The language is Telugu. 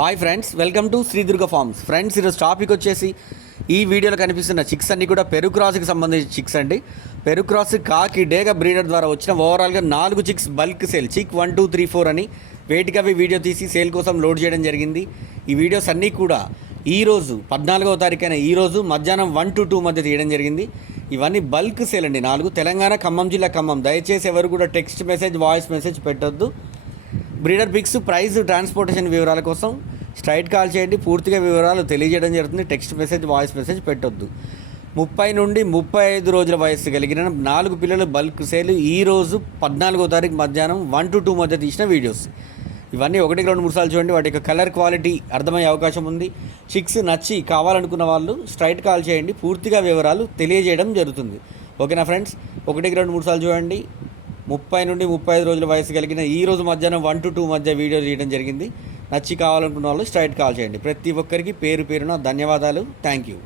Hi friends, welcome to Sri Durga forms. Friends, ఈరోజు టాపిక్ వచ్చేసి ఈ వీడియోలో కనిపిస్తున్న చిక్స్ అన్నీ కూడా పెరుగు క్రాస్కి సంబంధించిన చిక్స్ అండి. పెరుగు క్రాస్ కాకి డేగ బ్రీడర్ ద్వారా వచ్చిన ఓవరాల్గా 4 చిక్స్ బల్క్ సేల్, చిక్ 1 2 3 4 అని వేటికవి వీడియో తీసి సేల్ కోసం లోడ్ చేయడం జరిగింది. ఈ వీడియోస్ అన్నీ కూడా ఈరోజు 14వ తారీఖున ఈరోజు మధ్యాహ్నం 1 to 2 మధ్య తీయడం జరిగింది. ఇవన్నీ బల్క్ సేల్ అండి. 4 తెలంగాణ, ఖమ్మం జిల్లా, ఖమ్మం. దయచేసి ఎవరు కూడా టెక్స్ట్ మెసేజ్, వాయిస్ మెసేజ్ పెట్టొద్దు. బ్రీడర్ పిక్స్, ప్రైస్, ట్రాన్స్పోర్టేషన్ వివరాల కోసం స్ట్రైట్ కాల్ చేయండి. పూర్తిగా వివరాలు తెలియజేయడం జరుగుతుంది. టెక్స్ట్ మెసేజ్, వాయిస్ మెసేజ్ పెట్టొద్దు. 30 నుండి 35 రోజుల వయస్సు కలిగిన 4 పిల్లలు బల్క్ సేల్ ఈరోజు 14వ తారీఖు మధ్యాహ్నం 1 to 2 మధ్య తీసిన వీడియోస్. ఇవన్నీ 1 2 3 సార్లు చూడండి. వాటి యొక్క కలర్ క్వాలిటీ అర్థమయ్యే అవకాశం ఉంది. చిక్స్ నచ్చి కావాలనుకున్న వాళ్ళు స్ట్రైట్ కాల్ చేయండి. పూర్తిగా వివరాలు తెలియజేయడం జరుగుతుంది. ఓకేనా ఫ్రెండ్స్? 1 2 3 సార్లు చూడండి. 30 నుండి 35 రోజుల వయసు కలిగిన ఈరోజు మధ్యాహ్నం 1 to 2 మధ్య వీడియో తీయడం జరిగింది. నచ్చి కావాలనుకున్న వాళ్ళు స్ట్రైట్ కాల్ చేయండి. ప్రతి ఒక్కరికి పేరు పేరున ధన్యవాదాలు. Thank you.